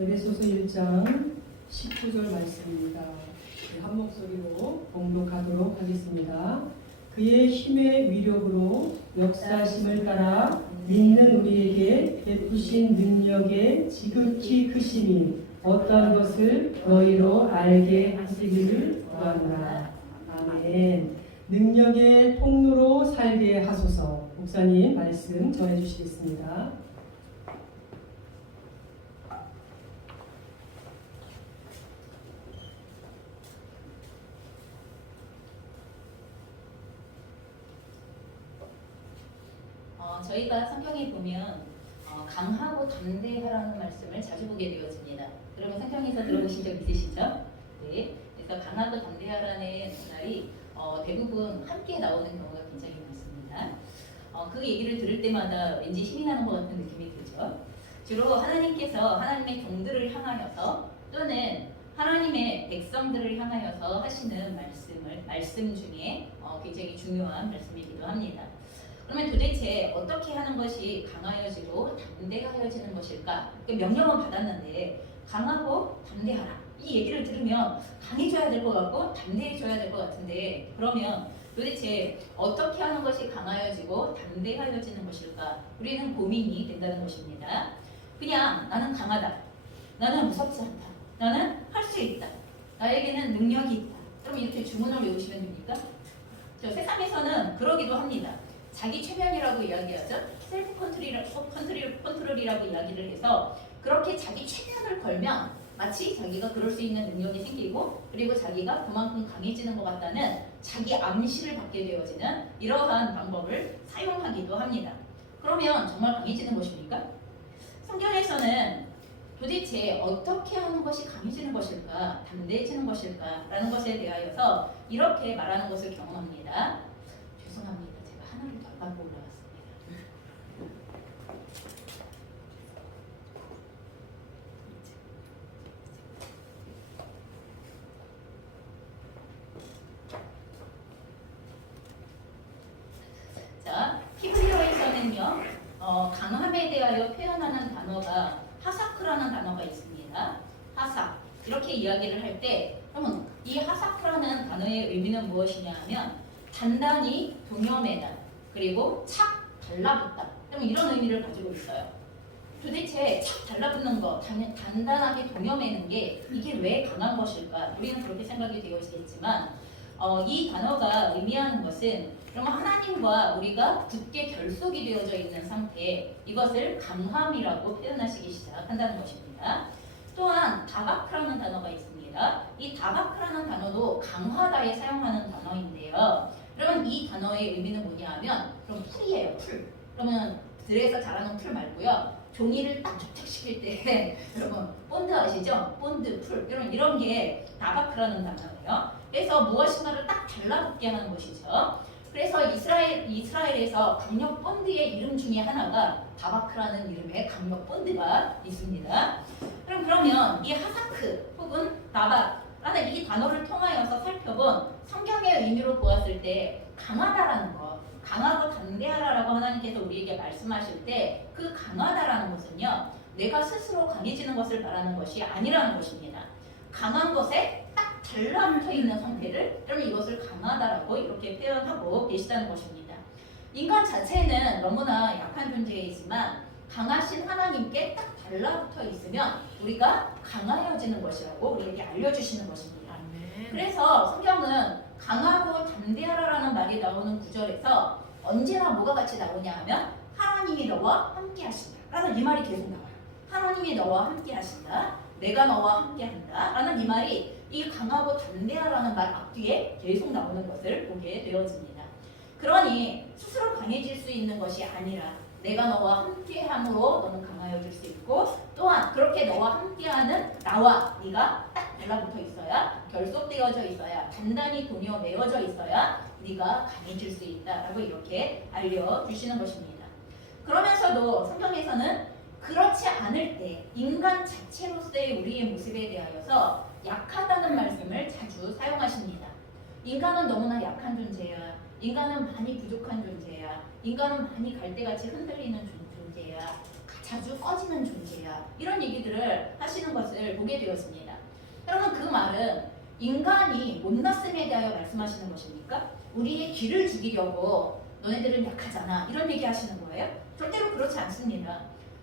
에베소서 1장 19절 말씀입니다. 한 목소리로 봉독하도록 하겠습니다. 그의 힘의 위력으로 역사심을 따라 믿는 우리에게 베푸신 능력의 지극히 크심이 어떠한 것을 너희로 알게 하시기를 구한다. 아멘. 능력의 통로로 살게 하소서. 목사님 말씀 전해주시겠습니다. 저희가 성경에 보면 강하고 담대하라는 말씀을 자주 보게 되어집니다. 여러분 성경에서 들어보신 적 있으시죠? 네. 그래서 강하고 담대하라는 말이 대부분 함께 나오는 경우가 굉장히 많습니다. 그 얘기를 들을 때마다 왠지 힘이 나는 것 같은 느낌이 들죠. 주로 하나님께서 하나님의 종들을 향하여서 또는 하나님의 백성들을 향하여서 하시는 말씀 중에 굉장히 중요한 말씀이기도 합니다. 그러면 도대체 어떻게 하는 것이 강하여지고 담대하여지는 것일까? 명령은 받았는데 강하고 담대하라. 이 얘기를 들으면 강해져야 될 것 같고 담대해져야 될 것 같은데 그러면 도대체 어떻게 하는 것이 강하여지고 담대하여지는 것일까? 우리는 고민이 된다는 것입니다. 그냥 나는 강하다. 나는 무섭지 않다. 나는 할 수 있다. 나에게는 능력이 있다. 그럼 이렇게 주문을 외우시면 됩니까? 세상에서는 그러기도 합니다. 자기 최면이라고 이야기하죠. 셀프 컨트롤이라고 이야기를 해서 그렇게 자기 최면을 걸면 마치 자기가 그럴 수 있는 능력이 생기고 그리고 자기가 그만큼 강해지는 것 같다는 자기 암시를 받게 되어지는 이러한 방법을 사용하기도 합니다. 그러면 정말 강해지는 것입니까? 성경에서는 도대체 어떻게 하는 것이 강해지는 것일까, 담대해지는 것일까 라는 것에 대하여서 이렇게 말하는 것을 경험합니다. 죄송합니다. 제가 하나를 더 갖고 올라왔습니다. 자, 히브리어에서는요, 강함에 대하여 표현하는 단어가 하사크라는 단어가 있습니다. 하사 이렇게 이야기를 할 때 그러면 이 하사크라는 단어의 의미는 무엇이냐 하면 단단히 동여매다 그리고 착 달라붙다 그럼 이런 의미를 가지고 있어요. 도대체 착 달라붙는 거 단단하게 동여매는 게 이게 왜 강한 것일까? 우리는 그렇게 생각이 되어지겠지만 이 단어가 의미하는 것은 그러면 하나님과 우리가 굳게 결속이 되어져 있는 상태 이것을 강함이라고 표현하시기 시작한다는 것입니다. 또한 다바크라는 단어가 있습니다. 이 다바크라는 단어도 강하다에 사용하는 단어인데요. 그러면 이 단어의 의미는 뭐냐 하면 그럼 풀이에요. 풀. 그러면 들에서 자라는 풀 말고요. 종이를 딱 접착시킬 때 여러분 본드 아시죠? 본드, 풀 이런 게 다바크라는 단어예요. 그래서 무엇인가를 딱 달라붙게 하는 것이죠. 그래서 이스라엘에서 강력 본드의 이름 중에 하나가 다바크라는 이름의 강력 본드가 있습니다. 그러면 이 하사크 혹은 다바라는 이 단어를 통하여서 살펴본 성경의 의미로 보았을 때 강하다라는 것, 강하고 담대하라라고 하나님께서 우리에게 말씀하실 때 그 강하다라는 것은요, 내가 스스로 강해지는 것을 말하는 것이 아니라는 것입니다. 강한 것에 딱 달라붙어 있는 상태를 그러면 이것을 강하다라고 이렇게 표현하고 계시다는 것입니다. 인간 자체는 너무나 약한 존재이지만 강하신 하나님께 딱 달라붙어 있으면 우리가 강하여지는 것이라고 우리에게 알려주시는 것입니다. 그래서 성경은 강하고 담대하라라는 말이 나오는 구절에서 언제나 뭐가 같이 나오냐 하면 하나님이 너와 함께 하신다 라는 이 말이 계속 나와요. 하나님이 너와 함께 하신다, 내가 너와 함께 한다 라는 이 말이 이 강하고 담대하라는 말 앞뒤에 계속 나오는 것을 보게 되어집니다. 그러니 스스로 강해질 수 있는 것이 아니라 내가 너와 함께함으로 너는 강하여질 수 있고 또한 그렇게 너와 함께하는 나와 네가 딱 달라붙어 있어야 결속되어져 있어야 단단히 동여매어져 있어야 네가 강해질 수 있다라고 이렇게 알려주시는 것입니다. 그러면서도 성경에서는 그렇지 않을 때 인간 자체로서의 우리의 모습에 대하여서 약하다는 말씀을 자주 사용하십니다. 인간은 너무나 약한 존재야. 인간은 많이 부족한 존재야. 인간은 많이 갈대같이 흔들리는 존재야. 자주 꺼지는 존재야. 이런 얘기들을 하시는 것을 보게 되었습니다. 여러분 그 말은 인간이 못났음에 대하여 말씀하시는 것입니까? 우리의 귀를 죽이려고 너네들은 약하잖아. 이런 얘기 하시는 거예요? 절대로 그렇지 않습니다.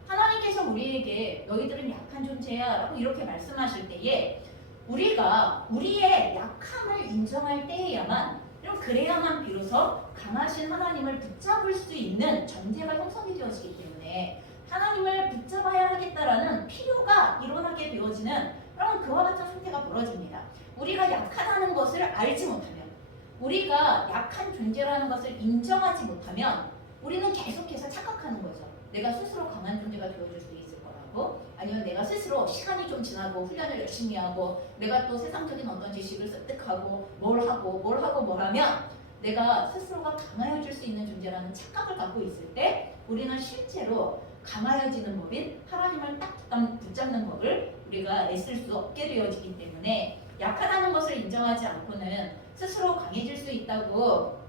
하나님께서 우리에게 너희들은 약한 존재야 라고 이렇게 말씀하실 때에 우리가 우리의 약함을 인정할 때에야만 그래야만 비로소 강하신 하나님을 붙잡을 수 있는 전제가 형성이 되어지기 때문에 하나님을 붙잡아야 하겠다라는 필요가 일어나게 되어지는 그런 그와 같은 상태가 벌어집니다. 우리가 약하다는 것을 알지 못하면 우리가 약한 존재라는 것을 인정하지 못하면 우리는 계속해서 착각하는 거죠. 내가 스스로 강한 존재가 되어줄 수 있을 거라고, 아니면 내가 스스로 시간이 좀 지나고 훈련을 열심히 하고 내가 또 세상적인 어떤 지식을 습득하고 뭘 하면 내가 스스로가 강하여질 수 있는 존재라는 착각을 갖고 있을 때 우리는 실제로 강하여지는 법인 하나님을 딱 붙잡는 법을 우리가 애쓸 수 없게 되어지기 때문에 약하다는 것을 인정하지 않고는 스스로 강해질 수 있다고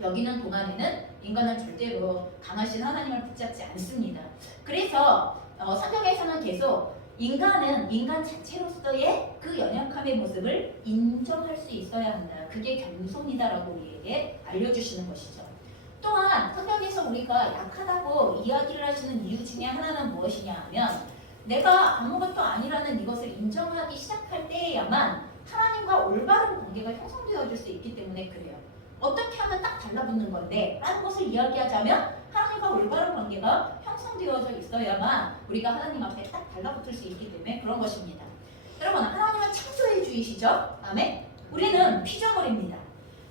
여기는 동안에는 인간은 절대로 강하신 하나님을 붙잡지 않습니다. 그래서 성경에서는 계속 인간은 인간 자체로서의 그 연약함의 모습을 인정할 수 있어야 한다. 그게 겸손이다라고 우리에게 알려주시는 것이죠. 또한 성경에서 우리가 약하다고 이야기를 하시는 이유 중에 하나는 무엇이냐 하면 내가 아무것도 아니라는 이것을 인정하기 시작할 때에야만 하나님과 올바른 관계가 형성되어질 수 있기 때문에 그래요. 어떻게 하면 딱 달라붙는 건데 라는 것을 이야기하자면 하나님과 올바른 관계가 형성되어져 있어야만 우리가 하나님 앞에 딱 달라붙을 수 있기 때문에 그런 것입니다. 여러분 하나님은 창조의 주이시죠? 아멘? 우리는 피조물입니다.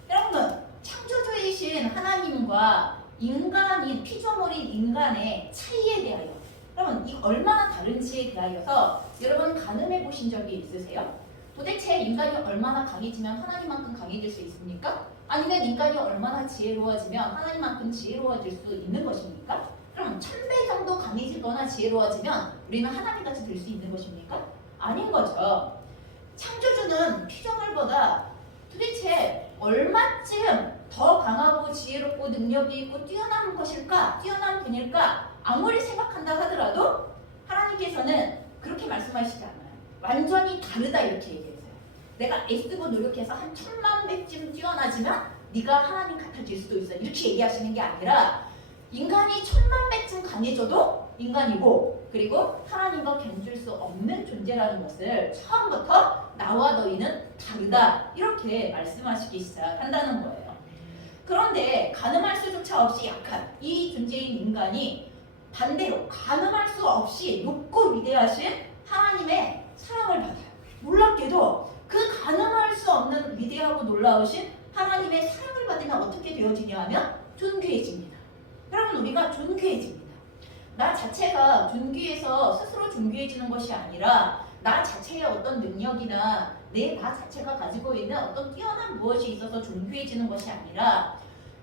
여러분 창조주이신 하나님과 인간인 피조물인 인간의 차이에 대하여 여러분 이 얼마나 다른지에 대하여서 여러분 가늠해 보신 적이 있으세요? 도대체 인간이 얼마나 강해지면 하나님만큼 강해질 수 있습니까? 아니면 인간이 얼마나 지혜로워지면 하나님만큼 지혜로워질 수 있는 것입니까? 그럼 1000배 정도 강해지거나 지혜로워지면 우리는 하나님같이 될 수 있는 것입니까? 아닌 거죠. 창조주는 피조물보다 도대체 얼마쯤 더 강하고 지혜롭고 능력이 있고 뛰어난 것일까? 뛰어난 분일까? 아무리 생각한다 하더라도 하나님께서는 그렇게 말씀하시지 않아요. 완전히 다르다 이렇게 얘기했어요. 내가 애쓰고 노력해서 한 1000만 배쯤 뛰어나지만 네가 하나님 같아질 수도 있어. 이렇게 얘기하시는 게 아니라 인간이 1000만 배쯤 강해져도 인간이고 그리고 하나님과 견줄 수 없는 존재라는 것을 처음부터 나와 너희는 다르다 이렇게 말씀하시기 시작한다는 거예요. 그런데 가늠할 수조차 없이 약한 이 존재인 인간이 반대로 가늠할 수 없이 높고 위대하신 하나님의 사랑을 받아요. 놀랍게도 그 가늠할 수 없는 위대하고 놀라우신 하나님의 사랑을 받으면 어떻게 되어지냐 하면 존귀해집니다. 여러분 우리가 존귀해집니다. 나 자체가 존귀해서 스스로 존귀해지는 것이 아니라 나 자체의 어떤 능력이나 내 나 자체가 가지고 있는 어떤 뛰어난 무엇이 있어서 존귀해지는 것이 아니라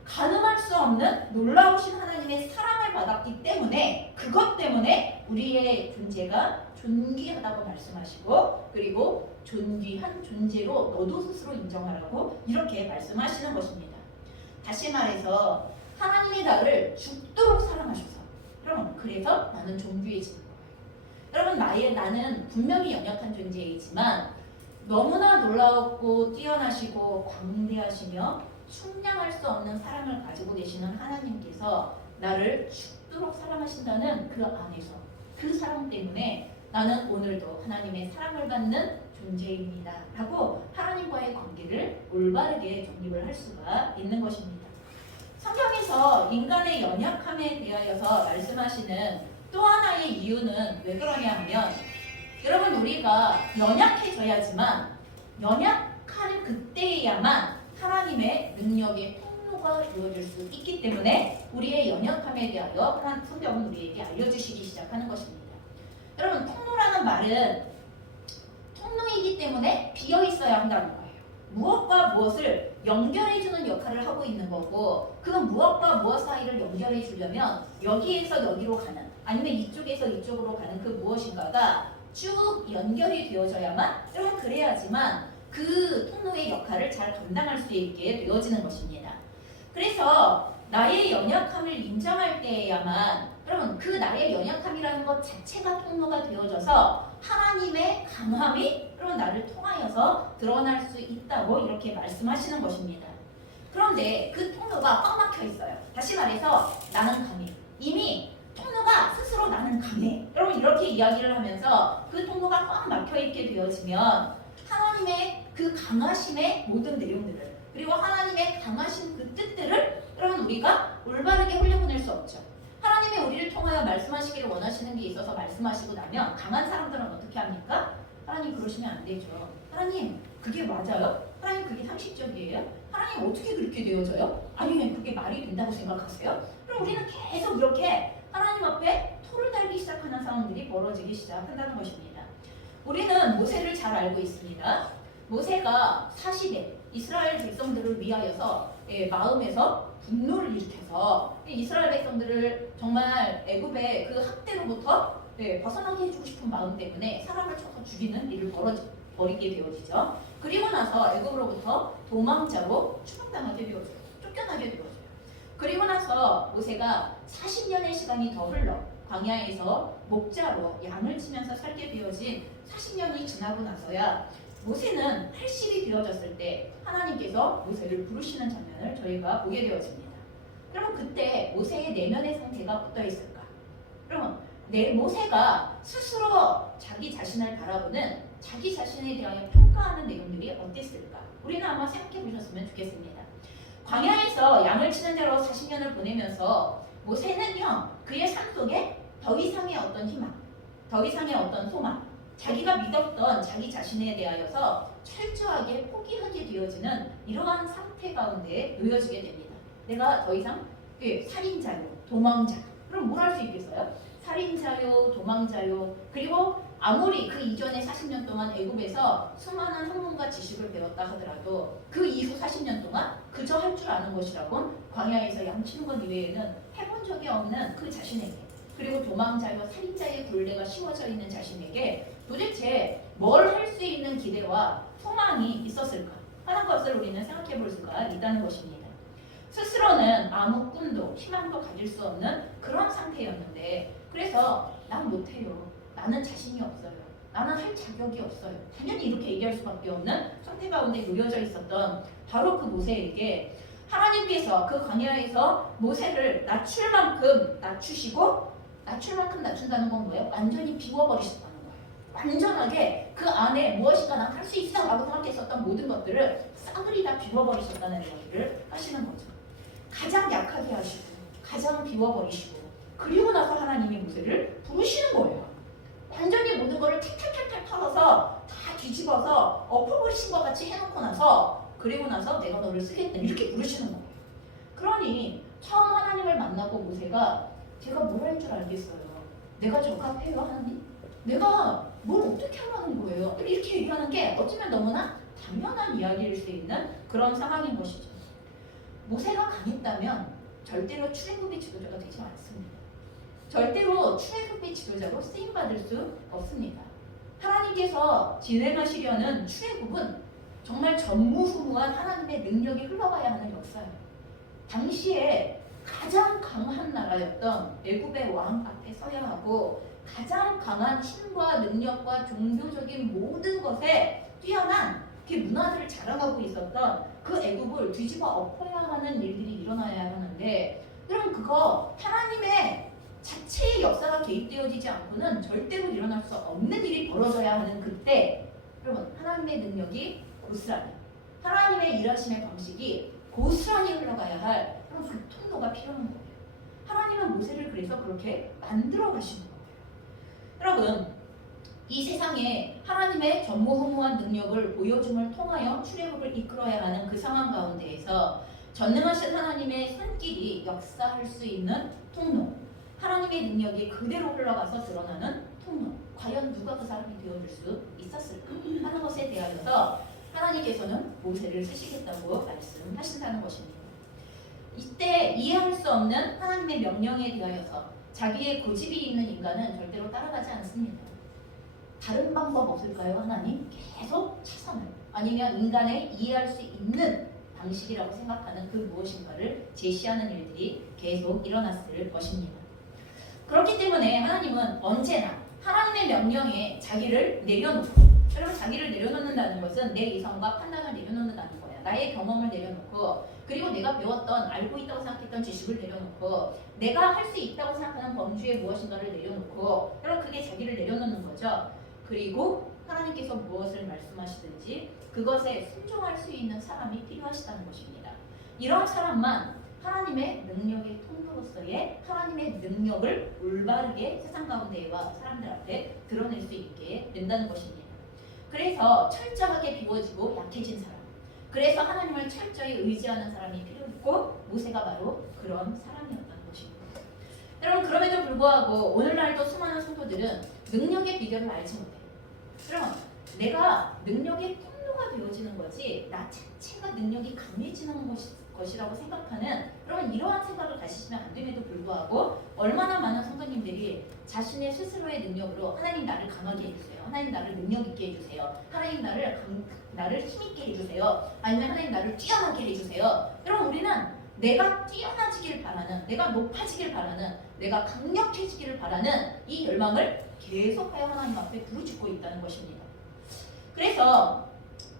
가늠할 수 없는 놀라우신 하나님의 사랑을 받았기 때문에 그것 때문에 우리의 존재가 존귀하다고 말씀하시고 그리고 존귀한 존재로 너도 스스로 인정하라고 이렇게 말씀하시는 것입니다. 다시 말해서 하나님이 나를 죽도록 사랑하셔서 여러분 그래서 나는 존귀해지는 거예요. 여러분 나는 분명히 연약한 존재이지만 너무나 놀라웠고 뛰어나시고 광대하시며 충량할 수 없는 사랑을 가지고 계시는 하나님께서 나를 죽도록 사랑하신다는 그 안에서 그 사랑 때문에 나는 오늘도 하나님의 사랑을 받는 존재입니다 라고 하나님과의 관계를 올바르게 정립을 할 수가 있는 것입니다. 성경에서 인간의 연약함에 대하여서 말씀하시는 또 하나의 이유는 왜 그러냐 하면 여러분 우리가 연약해져야지만 연약한 그때에야만 하나님의 능력의 통로가 되어질 수 있기 때문에 우리의 연약함에 대하여 성경은 우리에게 알려주시기 시작하는 것입니다. 여러분 통로라는 말은 통로이기 때문에 비어 있어야 한다는 거예요. 무엇과 무엇을 연결해주는 역할을 하고 있는 거고 그 무엇과 무엇 사이를 연결해 주려면 여기에서 여기로 가는 아니면 이쪽에서 이쪽으로 가는 그 무엇인가가 쭉 연결이 되어져야만 여러분 그래야지만 그 통로의 역할을 잘 감당할 수 있게 되어지는 것입니다. 그래서 나의 연약함을 인정할 때에야만 여러분 그 나의 연약함이라는 것 자체가 통로가 되어져서 하나님의 강함이 여러분 나를 통하여서 드러날 수 있다고 이렇게 말씀하시는 것입니다. 그런데 그 통로가 꽉 막혀 있어요. 다시 말해서 나는 강해. 이미 통로가 스스로 나는 강해. 여러분 이렇게 이야기를 하면서 그 통로가 꽉 막혀 있게 되어지면 하나님의 그 강하심의 모든 내용들을 그리고 하나님의 강하신 그 뜻들을 여러분 우리가 올바르게 흘려보낼 수 없죠. 하나님의 우리를 통하여 말씀하시기를 원하시는 게 있어서 말씀하시고 나면 강한 사람들은 어떻게 합니까? 하나님 그러시면 안 되죠. 하나님 그게 맞아요? 하나님 그게 상식적이에요? 하나님 어떻게 그렇게 되어져요? 아니면 그게 말이 된다고 생각하세요? 그럼 우리는 계속 이렇게 하나님 앞에 토를 달기 시작하는 상황들이 벌어지기 시작한다는 것입니다. 우리는 모세를 잘 알고 있습니다. 모세가 40에 이스라엘 백성들을 위하여서 마음에서 분노를 일으켜서 이스라엘 백성들을 정말 애굽의 그 학대로부터 벗어나게 해주고 싶은 마음 때문에 사람을 쳐서 죽이는 일을 벌이게 되어지죠. 그리고 나서 애굽으로부터 도망자로 추방당하게 되어져요. 쫓겨나게 되어져요. 그리고 나서 모세가 40년의 시간이 더 흘러 광야에서 목자로 양을 치면서 살게 되어진 40년이 지나고 나서야 모세는 80이 되어졌을 때 하나님께서 모세를 부르시는 장면을 저희가 보게 되어집니다. 그럼 그때 모세의 내면의 상태가 어떠했을까? 그럼 모세가 스스로 자기 자신을 바라보는 자기 자신에 대하여 평가하는 내용들이 어땠을까? 우리는 아마 생각해 보셨으면 좋겠습니다. 광야에서 양을 치는 대로 40년을 보내면서 모세는요 그의 삶 속에 더 이상의 어떤 희망, 더 이상의 어떤 소망, 자기가 믿었던 자기 자신에 대하여서 철저하게 포기하게 되어지는 이러한 상태 가운데 놓여지게 됩니다. 내가 더 이상 살인자요, 도망자. 그럼 뭘 할 수 있겠어요? 살인자요, 도망자요. 그리고 아무리 그 이전에 40년 동안 애굽에서 수많은 학문과 지식을 배웠다 하더라도 그 이후 40년 동안 그저 할 줄 아는 것이라곤 광야에서 양치는 것 이외에는 해본 적이 없는 그 자신에게 그리고 도망자요, 살인자의 굴레가 씌워져 있는 자신에게 도대체 뭘 할 수 있는 기대와 소망이 있었을까 하는 것을 우리는 생각해 볼 수가 있다는 것입니다. 스스로는 아무 꿈도 희망도 가질 수 없는 그런 상태였는데 그래서 난 못해요. 나는 자신이 없어요. 나는 할 자격이 없어요. 당연히 이렇게 얘기할 수밖에 없는 상태 가운데 놓여져 있었던 바로 그 모세에게 하나님께서 그 광야에서 모세를 낮출 만큼 낮추시고 낮출 만큼 낮춘다는 건 뭐예요? 완전히 비워버리셨다는 거예요. 완전하게 그 안에 무엇인가 난 할 수 있어 라고 생각했었던 모든 것들을 싸그리 다 비워버리셨다는 이야기를 하시는 거죠. 가장 약하게 하시고 가장 비워버리시고 그리고 나서 하나님이 모세를 부르시는 거예요. 완전히 모든 것을 탈탈탈탈 털어서 다 뒤집어서 엎어버리신 것 같이 해놓고 나서 그리고 나서 내가 너를 쓰겠다 이렇게 부르시는 거예요. 그러니 처음 하나님을 만나고 모세가 제가 뭘 할 줄 알겠어요. 내가 적합해요 하나님? 내가 뭘 어떻게 하라는 거예요? 이렇게 얘기하는 게 어쩌면 너무나 당연한 이야기일 수 있는 그런 상황인 것이죠. 모세가 강했다면 절대로 출애굽의 지도자가 되지 않습니다. 절대로 출애굽의 지도자로 쓰임받을 수 없습니다. 하나님께서 진행하시려는 출애굽은 정말 전무후무한 하나님의 능력이 흘러가야 하는 역사예요. 당시에 가장 강한 나라였던 애굽의 왕 앞에 서야 하고 가장 강한 힘과 능력과 종교적인 모든 것에 뛰어난 그 문화들을 자랑하고 있었던 그 애굽을 뒤집어 엎어야 하는 일들이 일어나야 하는데 여러분 그거 하나님의 자체의 역사가 개입되어지지 않고는 절대로 일어날 수 없는 일이 벌어져야 하는 그때 여러분 하나님의 능력이 고스란히 하나님의 일하심의 방식이 고스란히 흘러가야 할 그런 그 통로가 필요한 거예요. 하나님은 모세를 그래서 그렇게 만들어 가시는 거예요. 여러분 이 세상에 하나님의 전무후무한 능력을 보여줌을 통하여 출애굽을 이끌어야 하는 그 상황 가운데에서 전능하신 하나님의 손길이 역사할 수 있는 통로 하나님의 능력이 그대로 흘러가서 드러나는 통로 과연 누가 그 사람이 되어줄 수 있었을까 하는 것에 대하여서 하나님께서는 모세를 쓰시겠다고 말씀하신다는 것입니다. 이때 이해할 수 없는 하나님의 명령에 대하여서 자기의 고집이 있는 인간은 절대로 따라가지 않습니다. 다른 방법 없을까요? 하나님 계속 차선을 아니면 인간의 이해할 수 있는 방식이라고 생각하는 그 무엇인가를 제시하는 일들이 계속 일어났을 것입니다. 그렇기 때문에 하나님은 언제나 하나님의 명령에 자기를 내려놓고, 여러분 자기를 내려놓는다는 것은 내 이성과 판단을 내려놓는다는 거야. 나의 경험을 내려놓고, 그리고 내가 배웠던 알고 있다고 생각했던 지식을 내려놓고, 내가 할 수 있다고 생각하는 범주에 무엇인가를 내려놓고, 여러분 그게 자기를 내려놓는 거죠. 그리고 하나님께서 무엇을 말씀하시든지 그것에 순종할 수 있는 사람이 필요하시다는 것입니다. 이런 사람만 하나님의 능력의 통로로서의 하나님의 능력을 올바르게 세상 가운데와 사람들 앞에 드러낼 수 있게 된다는 것입니다. 그래서 철저하게 비워지고 약해진 사람, 그래서 하나님을 철저히 의지하는 사람이 필요했고, 모세가 바로 그런 사람이었다는 것입니다. 여러분 그럼에도 불구하고 오늘날도 수많은 성도들은 능력의 비결을 알지 못해요. 그러면 내가 능력의 통로가 되어지는 거지 나 자체가 능력이 강해지는 것이라고 생각하는, 여러분 이러한 생각을 가지시면 안 됨에도 불구하고 얼마나 많은 성도님들이 자신의 스스로의 능력으로 하나님 나를 강하게 해주세요, 하나님 나를 능력 있게 해주세요, 하나님 나를 힘있게 해주세요, 아니면 하나님 나를 뛰어나게 해주세요. 여러분 우리는 내가 뛰어나지길 바라는, 내가 높아지길 바라는, 내가 강력해지기를 바라는 이 열망을 계속하여 하나님 앞에 부르짖고 있다는 것입니다. 그래서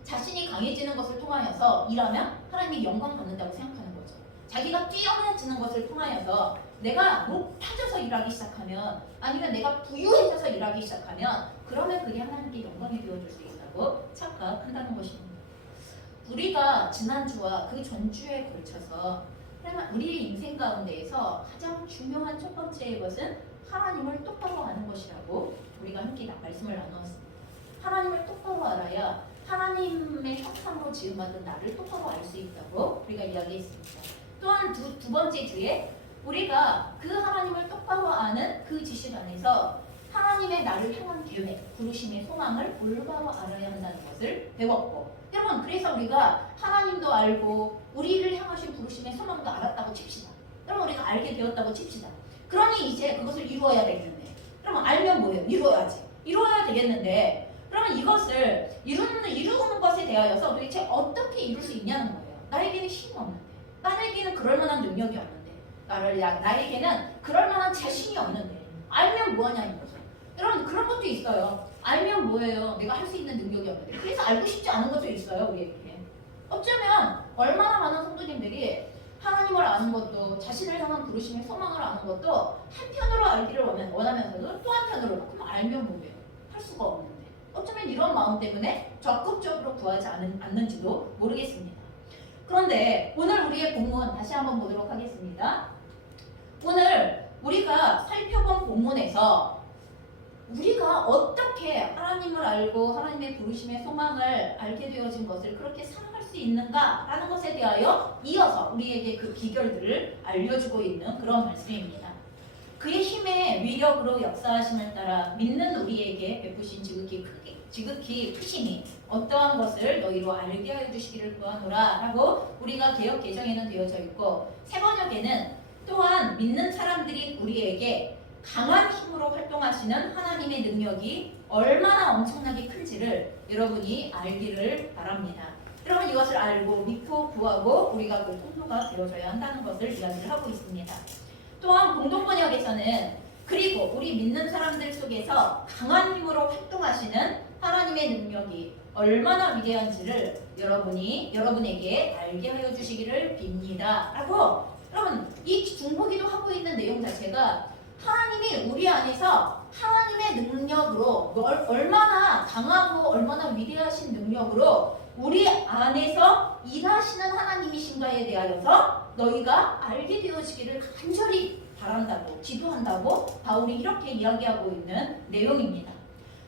자신이 강해지는 것을 통하여서 일하면 하나님이 영광 받는다고 생각하는 거죠. 자기가 뛰어나지는 것을 통하여서 내가 높아져서 일하기 시작하면, 아니면 내가 부유해져서 일하기 시작하면, 그러면 그게 하나님께 영광이 되어줄 수 있다고 착각한다는 것입니다. 우리가 지난주와 그 전주에 걸쳐서 우리 인생 가운데에서 가장 중요한 첫 번째 것은 하나님을 똑바로 아는 것이라고 우리가 함께 말씀을 나누었습니다. 하나님을 똑바로 알아야 하나님의 형상으로 지음받은 나를 똑바로 알 수 있다고 우리가 이야기했습니다. 또한 두 번째 주에 우리가 그 하나님을 똑바로 아는 그 지식 안에서 하나님의 나를 향한 계획, 부르심의 소망을 올바로 알아야 한다는 것을 배웠고, 여러분 그래서 우리가 하나님도 알고 우리를 향하신 부르심의 소망도 알았다고 칩시다. 여러분 우리가 알게 되었다고 칩시다. 그러니 이제 그것을 이루어야 되겠는데, 그러면 알면 뭐예요? 이루어야지. 이루어야 되겠는데, 그러면 이것을 이루는 것에 대하여서 도대체 어떻게 이룰 수 있냐는 거예요. 나에게는 힘이 없는데, 나에게는 그럴 만한 능력이 없는데, 나에게는 그럴 만한 자신이 없는데, 알면 뭐하냐는 거죠. 여러분 그런 것도 있어요. 알면 뭐예요? 내가 할 수 있는 능력이 없는데, 그래서 알고 싶지 않은 것도 있어요. 우리에게 어쩌면 얼마나 많은 성도님들이 하나님을 아는 것도, 자신을 향한 부르심의 소망을 아는 것도 한편으로 알기를 원하면서도 또 한편으로, 그럼 알면 뭐예요? 할 수가 없는데, 어쩌면 이런 마음 때문에 적극적으로 구하지 않는지도 모르겠습니다. 그런데 오늘 우리의 본문 다시 한번 보도록 하겠습니다. 오늘 우리가 살펴본 본문에서 우리가 어떻게 하나님을 알고 하나님의 부르심의 소망을 알게 되어진 것을 그렇게 살아갈 수 있는가라는 것에 대하여 이어서 우리에게 그 비결들을 알려주고 있는 그런 말씀입니다. 그의 힘의 위력으로 역사하심을 따라 믿는 우리에게 베푸신 지극히 크심이 어떠한 것을 너희로 알게 하여 주시기를 구하노라 라고 우리가 개역 개정에는 되어져 있고, 새 번역에는 또한 믿는 사람들이 우리에게 강한 힘으로 활동하시는 하나님의 능력이 얼마나 엄청나게 큰지를 여러분이 알기를 바랍니다. 여러분 이것을 알고 믿고 구하고 우리가 그 통로가 되어져야 한다는 것을 이야기를 하고 있습니다. 또한 공동번역에서는 그리고 우리 믿는 사람들 속에서 강한 힘으로 활동하시는 하나님의 능력이 얼마나 위대한지를 여러분에게 알게 하여 주시기를 빕니다 라고, 여러분 이 중보기도 하고 있는 내용 자체가 하나님이 우리 안에서 하나님의 능력으로 얼마나 강하고 얼마나 위대하신 능력으로 우리 안에서 일하시는 하나님이신가에 대하여서 너희가 알게 되어지기를 간절히 바란다고 기도한다고 바울이 이렇게 이야기하고 있는 내용입니다.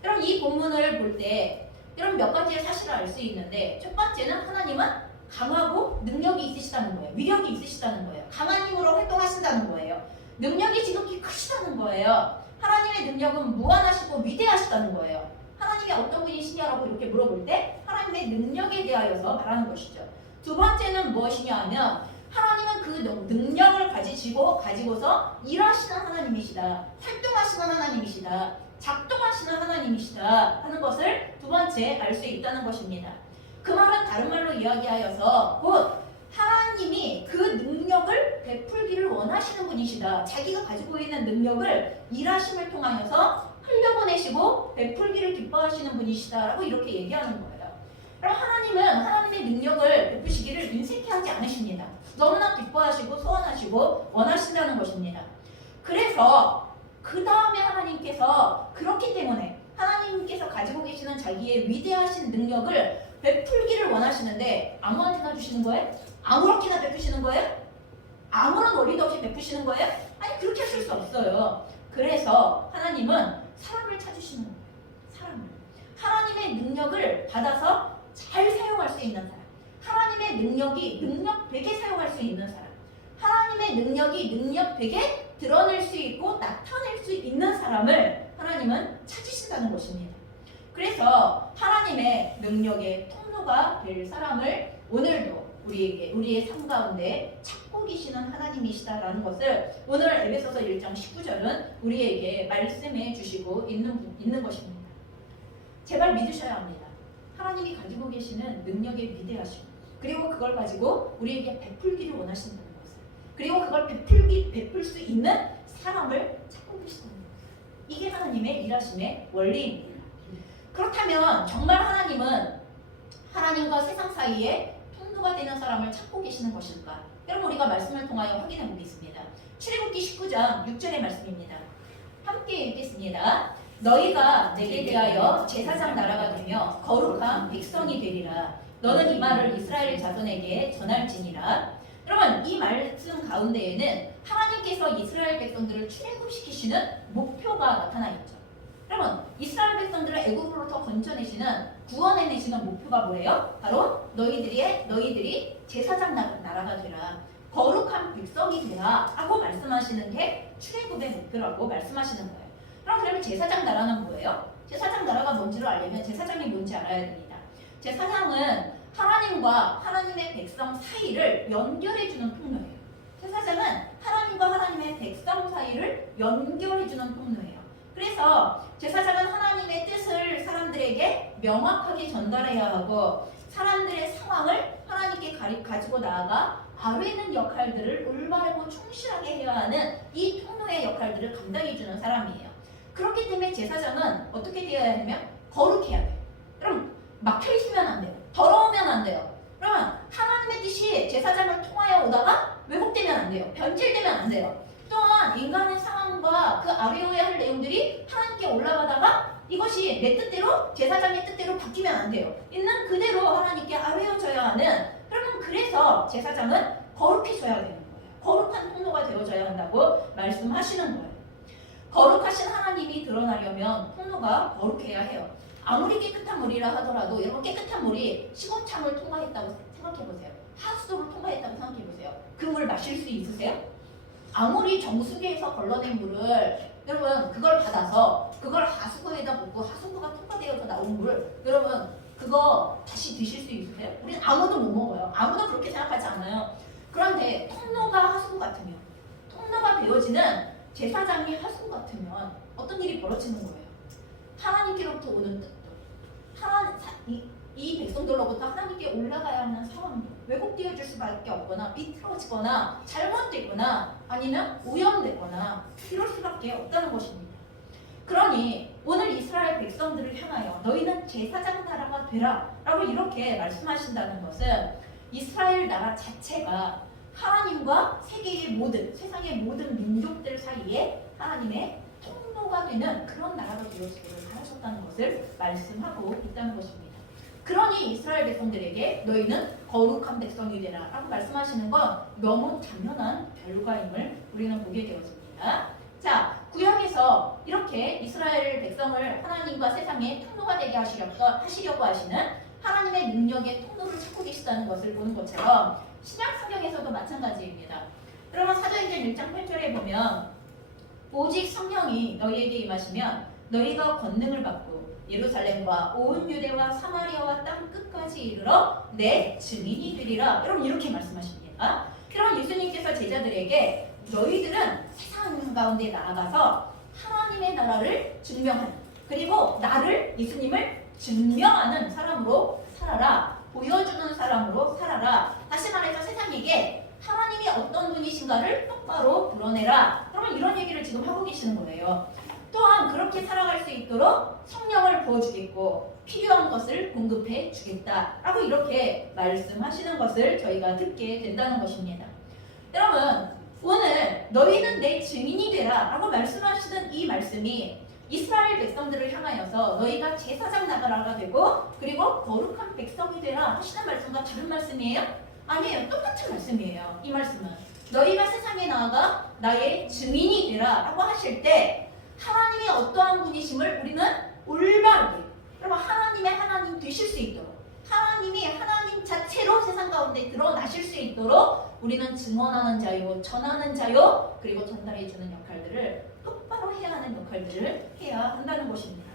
여러분 이 본문을 볼 때 여러분 몇 가지의 사실을 알 수 있는데, 첫 번째는 하나님은 강하고 능력이 있으시다는 거예요. 위력이 있으시다는 거예요. 강한 힘으로 활동하신다는 거예요. 능력이 지극히 크시다는 거예요. 하나님의 능력은 무한하시고 위대하시다는 거예요. 하나님이 어떤 분이시냐라고 이렇게 물어볼 때 하나님의 능력에 대하여서 말하는 것이죠. 두 번째는 무엇이냐 하면 하나님은 그 능력을 가지고서 일하시는 하나님이시다, 활동하시는 하나님이시다, 작동하시는 하나님이시다 하는 것을 두 번째 알 수 있다는 것입니다. 그 말은 다른 말로 이야기하여서 곧 하나님이 그 능력을 베풀기를 원하시는 분이시다. 자기가 가지고 있는 능력을 일하심을 통하여서 흘려보내시고 베풀기를 기뻐하시는 분이시다라고 이렇게 얘기하는 거예요. 그럼 하나님은 하나님의 능력을 베푸시기를 인색해 하지 않으십니다. 너무나 기뻐하시고 소원하시고 원하신다는 것입니다. 그래서 그 다음에 하나님께서 그렇기 때문에 하나님께서 가지고 계시는 자기의 위대하신 능력을 베풀기를 원하시는데 아무한테나 주시는 거예요? 아무렇게나 베푸시는 거예요? 아무런 원리도 없이 베푸시는 거예요? 아니 그렇게 하실 수 없어요. 그래서 하나님은 사람을 찾으시는 거예요. 사람을. 하나님의 능력을 받아서 잘 사용할 수 있는 사람. 하나님의 능력이 능력 100에 사용할 수 있는 사람. 하나님의 능력이 능력 100에 드러낼 수 있고 나타낼 수 있는 사람을 하나님은 찾으신다는 것입니다. 그래서 하나님의 능력의 통로가 될 사람을 오늘도 우리의 삶 가운데 찾고 계시는 하나님이시다라는 것을 오늘 에베소서 1장 19절은 우리에게 말씀해 주시고 있는 것입니다. 제발 믿으셔야 합니다. 하나님이 가지고 계시는 능력의 위대하심, 그리고 그걸 가지고 우리에게 베풀기를 원하신다는 것을, 그리고 그걸 베풀 수 있는 사람을 찾고 계시다는 것을. 이게 하나님의 일하심의 원리입니다. 그렇다면 정말 하나님은 하나님과 세상 사이에 통로가 되는 사람을 찾고 계시는 것일까? 여러분 우리가 말씀을 통하여 확인해 보겠습니다. 출애굽기 19장 6절의 말씀입니다. 함께 읽겠습니다. 너희가 내게 대하여 제사장 나라가 되며 거룩한 백성이 되리라. 너는 이 말을 이스라엘 자손에게 전할지니라. 여러분 이 말씀 가운데에는 하나님께서 이스라엘 백성들을 출애굽시키시는 목표가 나타나 있죠. 여러분 이스라엘 백성들을 애굽으로부터 건져내시는 구원해내시는 목표가 뭐예요? 바로 너희들이 제사장 나라가 되라, 거룩한 백성이 되라 라고 말씀하시는 게 출애굽의 목표라고 말씀하시는 거예요. 그러면 제사장 나라는 뭐예요? 제사장 나라가 뭔지를 알려면 제사장이 뭔지 알아야 됩니다. 제사장은 하나님과 하나님의 백성 사이를 연결해주는 통로예요. 제사장은 하나님과 하나님의 백성 사이를 연결해주는 통로예요. 그래서 제사장은 하나님의 뜻을 사람들에게 명확하게 전달해야 하고 사람들의 상황을 하나님께 가지고 나아가 아래에 있는 역할들을 올바르고 충실하게 해야 하는 이 통로의 역할들을 감당해주는 사람이에요. 그렇기 때문에 제사장은 어떻게 되어야 하냐면 거룩해야 돼요. 그럼 막혀있으면 안 돼요. 더러우면 안 돼요. 그러면 하나님의 뜻이 제사장을 통하여 오다가 왜곡되면 안 돼요. 변질되면 안 돼요. 또한 인간의 상황과 그 아뢰어야 할 내용들이 하나님께 올라가다가 이것이 내 뜻대로 제사장의 뜻대로 바뀌면 안 돼요. 있는 그대로 하나님께 아뢰어져야 하는, 그러면 그래서 제사장은 거룩해져야 되는 거예요. 거룩한 통로가 되어져야 한다고 말씀하시는 거예요. 거룩하신 하나님이 드러나려면 통로가 거룩해야 해요. 아무리 깨끗한 물이라 하더라도 여러분 깨끗한 물이 시궁창을 통과했다고 생각해보세요. 하수도를 통과했다고 생각해보세요. 그 물 마실 수 있으세요? 아무리 정수기에서 걸러낸 물을 여러분 그걸 받아서 그걸 하수구에다 붓고 하수구가 통과되어서 나온 물 여러분 그거 다시 드실 수 있으세요? 우리는 아무도 못 먹어요. 아무도 그렇게 생각하지 않아요. 그런데 통로가 하수구 같으면, 통로가 되어지는 제사장이 하수구 같으면 어떤 일이 벌어지는 거예요? 하나님께로부터 오는 뜻도, 이 백성들로부터 하나님께 올라가야 하는 상황도 왜곡되어질 수밖에 없거나 비틀어지거나 잘못되거나 아니면 오염되거나 이럴 수밖에 없다는 것입니다. 그러니 오늘 이스라엘 백성들을 향하여 너희는 제사장 나라가 되라 라고 이렇게 말씀하신다는 것은 이스라엘 나라 자체가 하나님과 세계의 세상의 모든 민족들 사이에 하나님의 통로가 되는 그런 나라가 되어지기를 바라셨다는 것을 말씀하고 있다는 것입니다. 그러니 이스라엘 백성들에게 너희는 거룩한 백성이 되라 라고 말씀하시는 건 너무 당연한 결과임을 우리는 보게 되었습니다. 자, 구약에서 이렇게 이스라엘 백성을 하나님과 세상의 통로가 되게 하시려고 하시는 하나님의 능력의 통로를 찾고 계시다는 것을 보는 것처럼 신약 성경에서도 마찬가지입니다. 여러분 사도행전 1장 8절에 보면 오직 성령이 너희에게 임하시면 너희가 권능을 받고 예루살렘과 온 유대와 사마리아와 땅 끝까지 이르러 내 증인이 되리라. 여러분 이렇게 말씀하십니다. 그럼 예수님께서 제자들에게 너희들은 세상 가운데 나아가서 하나님의 나라를 증명하는, 그리고 나를 예수님을 증명하는 사람으로 살아라. 보여주는 사람으로 살아라. 다시 말해서 세상에게 하나님이 어떤 분이신가를 똑바로 드러내라. 그러면 이런 얘기를 지금 하고 계시는 거예요. 또한 그렇게 살아갈 수 있도록 성령을 부어주겠고 필요한 것을 공급해 주겠다라고 이렇게 말씀하시는 것을 저희가 듣게 된다는 것입니다. 여러분, 오늘 너희는 내 증인이 되라 라고 말씀하시는 이 말씀이 이스라엘 백성들을 향하여서 너희가 제사장 나가라가 되고 그리고 거룩한 백성이 되라 하시는 말씀과 다른 말씀이에요? 아니에요. 똑같은 말씀이에요. 이 말씀은 너희가 세상에 나아가 나의 증인이 되라 라고 하실 때 하나님이 어떠한 분이심을 우리는 올바르게, 여러분, 하나님의 하나님 되실 수 있도록, 하나님이 하나님 자체로 세상 가운데 드러나실 수 있도록 우리는 증언하는 자요, 전하는 자요, 그리고 전달해주는 역할들을 똑바로 해야 하는 역할들을 해야 한다는 것입니다.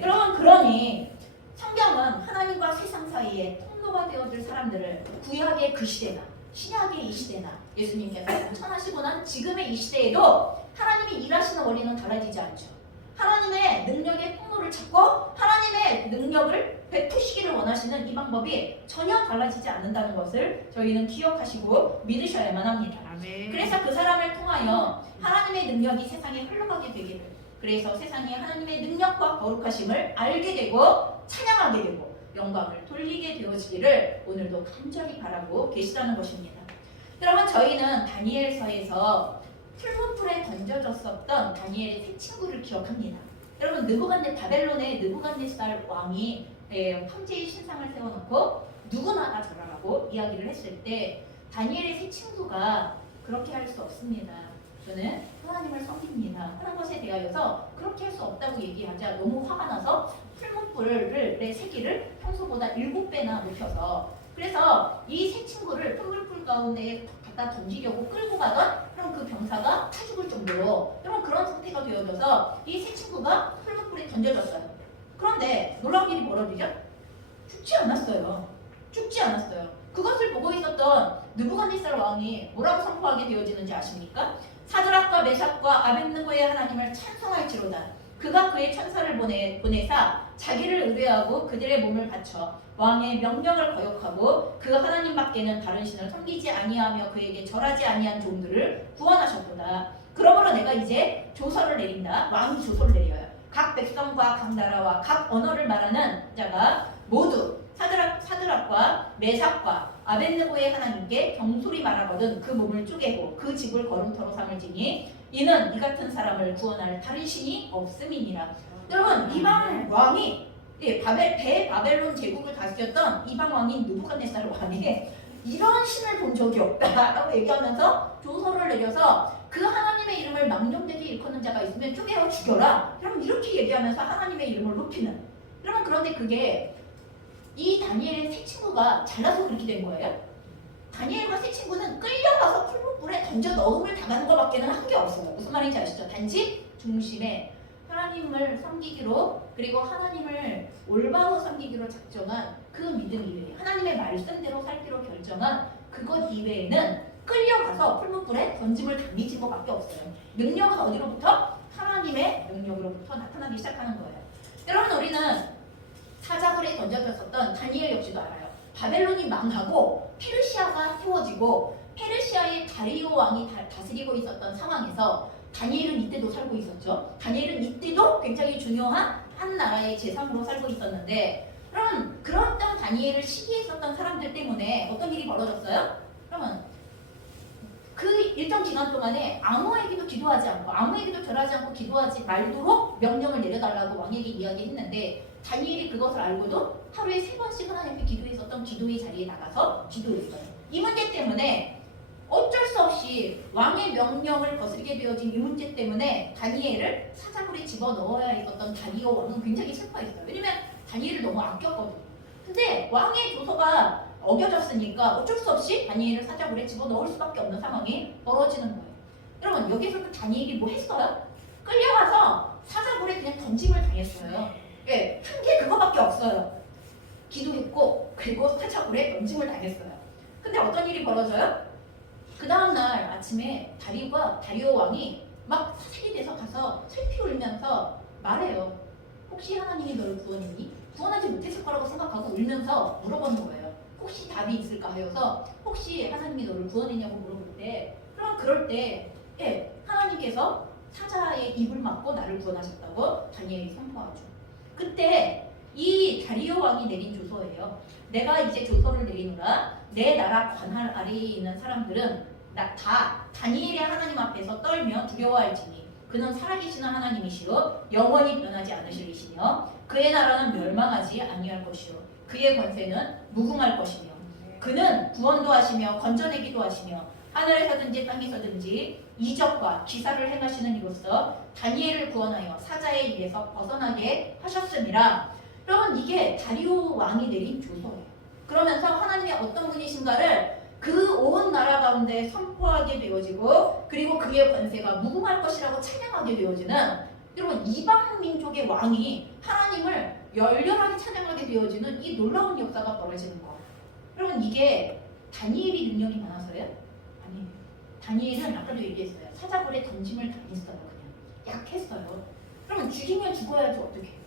여러분, 그러니 성경은 하나님과 세상 사이에 통로가 되어줄 사람들을 구약의 그 시대나 신약의 이 시대나 예수님께서 천하시고 난 지금의 이 시대에도 하나님이 일하시는 원리는 달라지지 않죠. 하나님의 능력의 통로를 찾고 하나님의 능력을 베푸시기를 원하시는 이 방법이 전혀 달라지지 않는다는 것을 저희는 기억하시고 믿으셔야만 합니다. 그래서 그 사람을 통하여 하나님의 능력이 세상에 흘러가게 되기를, 그래서 세상에 하나님의 능력과 거룩하심을 알게 되고 찬양하게 되고 영광을 돌리게 되어지기를 오늘도 간절히 바라고 계시다는 것입니다. 여러분, 저희는 다니엘서에서 풀무불에 던져졌었던 다니엘의 세 친구를 기억합니다. 여러분, 바벨론의 느부갓네살 왕이 황제의 신상을 세워놓고 누구나 다 절하라고 이야기를 했을 때 다니엘의 세 친구가 그렇게 할 수 없습니다. 저는 하나님을 섬깁니다 하는 것에 대하여서 그렇게 할 수 없다고 얘기하자 너무 화가 나서 풀무불의 세기를 평소보다 7배나 높여서, 그래서 이 세 친구를 풀무불 가운데 갖다 던지려고 끌고 가던 그럼 그 병사가 타 죽을 정도로 여러분 그런 상태가 되어져서 이 세 친구가 풀무불에 던져졌어요. 그런데 놀라운 일이 벌어지죠? 죽지 않았어요. 그것을 보고 있었던 느부갓네살 왕이 뭐라고 선포하게 되어지는지 아십니까? 사드락과 메삭과 아벳느고의 하나님을 찬송할지로다. 그가 그의 천사를 보내사 자기를 의뢰하고 그들의 몸을 바쳐 왕의 명령을 거역하고 그 하나님밖에는 다른 신을 섬기지 아니하며 그에게 절하지 아니한 종들을 구원하셨도다. 그러므로 내가 이제 조서를 내린다. 왕이 조서를 내려요. 각 백성과 각 나라와 각 언어를 말하는 자가 모두 사드락과 메삭과 아벳느고의 하나님께 경솔히 말하거든 그 몸을 쪼개고 그 집을 거름터로 삼을지니 이는 이 같은 사람을 구원할 다른 신이 없음이니라. 여러분, 이방 왕이 바벨론 제국을 다스렸던 이방 왕인 느부갓네살 왕이 이런 신을 본 적이 없다라고 얘기하면서 조서를 내려서 그 하나님의 이름을 망령되게 일컫는 자가 있으면 쪼개어 죽여라. 여러분, 이렇게 얘기하면서 하나님의 이름을 높이는. 여러분, 그런데 그게 이 다니엘의 세 친구가 잘나서 그렇게 된 거예요. 다니엘과 세 친구는 끌려가서 풀무불에 던져 넣음을 당하는 것밖에는 한 게 없어요. 무슨 말인지 아시죠? 단지 중심에 하나님을 섬기기로, 그리고 하나님을 올바로 섬기기로 작정한 그 믿음 이외에, 하나님의 말씀대로 살기로 결정한 그것 이외에는 끌려가서 풀무불에 던짐을 당기진 것밖에 없어요. 능력은 어디로부터? 하나님의 능력으로부터 나타나기 시작하는 거예요. 여러분, 우리는 사자굴에 던져졌었던 다니엘 역시도 알아요. 바벨론이 망하고 페르시아가 세워지고 페르시아의 다리오 왕이 다스리고 있었던 상황에서 다니엘은 이때도 살고 있었죠. 다니엘은 이때도 굉장히 중요한 한 나라의 재상으로 살고 있었는데, 그럼 그런 다니엘을 시기했었던 사람들 때문에 어떤 일이 벌어졌어요? 그러면 그 일정 기간 동안에 아무에게도 기도하지 않고 아무에게도 절하지 않고 기도하지 말도록 명령을 내려달라고 왕에게 이야기했는데 다니엘이 그것을 알고도 하루에 3번씩 하나님 앞에 기도했었던 기도의 자리에 나가서 기도했어요. 이 문제 때문에 어쩔 수 없이 왕의 명령을 거스르게 되어진 이 문제 때문에 다니엘을 사자굴에 집어넣어야 했었던 다리오 왕은 굉장히 슬퍼했어요. 왜냐면 다니엘을 너무 아꼈거든요. 근데 왕의 조서가 어겨졌으니까 어쩔 수 없이 다니엘을 사자굴에 집어넣을 수밖에 없는 상황이 벌어지는 거예요. 여러분, 여기서도 다니엘이 뭐 했어요? 끌려가서 사자굴에 그냥 던짐을 당했어요. 예, 한 게 그거밖에 없어요. 기도했고 그리고 사자굴에 던짐을 당했어요. 근데 어떤 일이 벌어져요? 그 다음날 아침에 다리오 왕이 막 사색이 돼서 가서 슬피 울면서 말해요. 혹시 하나님이 너를 구원했니? 구원하지 못했을 거라고 생각하고 울면서 물어보는 거예요. 혹시 답이 있을까 하여서 혹시 하나님이 너를 구원했냐고 물어볼 때 그럼 그럴 때 예, 하나님께서 사자의 입을 막고 나를 구원하셨다고 다니엘이 선포하죠. 그때 이 다리오 왕이 내린 조서예요. 내가 이제 조서를 내리노라. 내 나라 관할 아래에 있는 사람들은 다 다니엘의 하나님 앞에서 떨며 두려워할지니 그는 살아계시는 하나님이시요 영원히 변하지 않으시리시며 그의 나라는 멸망하지 아니할 것이요 그의 권세는 무궁할 것이며 그는 구원도 하시며 건져내기도 하시며 하늘에서든지 땅에서든지 이적과 기사를 행하시는 이로써 다니엘을 구원하여 사자의 입에서 벗어나게 하셨음이라. 여러분 이게 다리오 왕이 내린 조서예요. 그러면서 하나님의 어떤 분이신가를 그 온 나라 가운데 선포하게 되어지고 그리고 그의 권세가 무궁할 것이라고 찬양하게 되어지는 여러분 이방 민족의 왕이 하나님을 열렬하게 찬양하게 되어지는 이 놀라운 역사가 벌어지는 거. 여러분 이게 다니엘이 능력이 많아서요? 아니에요. 다니엘은 아까도 얘기했어요. 사자굴에 던짐을 당했어요. 그냥 약했어요. 그러면 죽이면 죽어야지 어떻게 해요?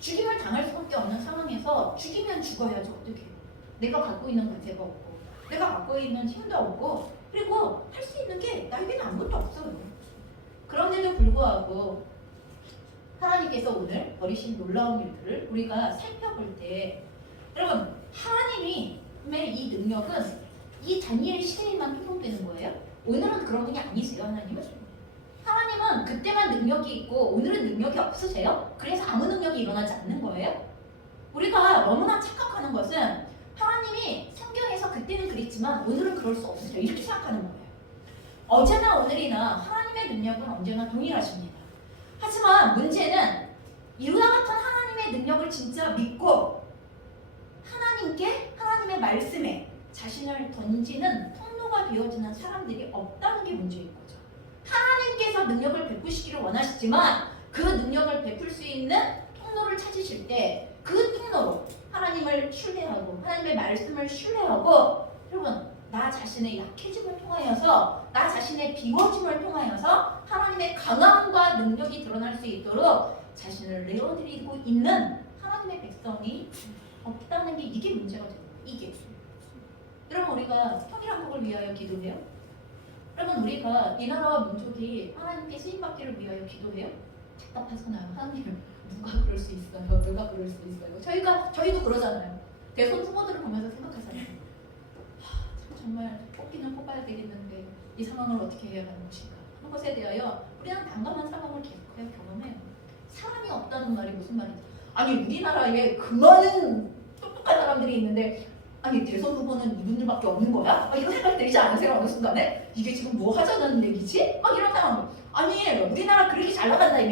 죽임을 당할 수밖에 없는 상황에서 죽이면 죽어야지 어떻게 해요? 내가 갖고 있는 권세가 없고 내가 갖고 있는 힘도 없고 그리고 할 수 있는 게 나에게는 아무것도 없어요. 그런데도 불구하고 하나님께서 오늘 벌이신 놀라운 일들을 우리가 살펴볼 때 여러분 하나님의 이 능력은 이 다니엘 시대에만 통용되는 거예요. 오늘은 그런 분이 아니세요. 하나님은 그때만 능력이 있고 오늘은 능력이 없으세요. 그래서 아무 능력이 일어나지 않는 거예요. 우리가 너무나 착각하는 것은 하나님이 성경에서 그때는 그랬지만 오늘은 그럴 수 없으세요. 이렇게 생각하는 거예요. 어제나 오늘이나 하나님의 능력은 언제나 동일하십니다. 하지만 문제는 이와 같은 하나님의 능력을 진짜 믿고 하나님께 하나님의 말씀에 자신을 던지는 통로가 되어지는 사람들이 없다는 게 문제인 거죠. 하나님께서 능력을 베푸시기를 원하시지만 그 능력을 베풀 수 있는 통로를 찾으실 때 그 통로로 하나님을 신뢰하고 하나님의 말씀을 신뢰하고 여러분 나 자신의 약해짐을 통하여서 나 자신의 비워짐을 통하여서 하나님의 강함과 능력이 드러날 수 있도록 자신을 내어드리고 있는 하나님의 백성이 없다는 게 이게 문제가 되는 거예요. 이게. 여러분 우리가 통일한국을 위하여 기도해요? 여러분 우리가 이 나라와 민족이 하나님께 쓰임받기를 위하여 기도해요? 답답하잖아요. 하나님 누가 그럴 수 있어요? 누가 그럴 수 있어요? 저희도 그러잖아요. 대선 후보들을 보면서 생각하잖아요. 정말 뽑기는 뽑아야 되겠는데 이 상황을 어떻게 해야 하는 것인가 하는 것에 대하여 우리는 난감한 상황을 계속해서 경험해요. 사람이 없다는 말이 무슨 말인지. 아니 우리나라에 그 많은 똑똑한 사람들이 있는데 아니 대선 후보는 이분들밖에 없는 거야? 막 이런 생각이 들지 않으세요? 어느 순간에? 이게 지금 뭐 하자는 얘기지? 막 이런 상황. 아니 우리나라 그렇게 잘 나간다며.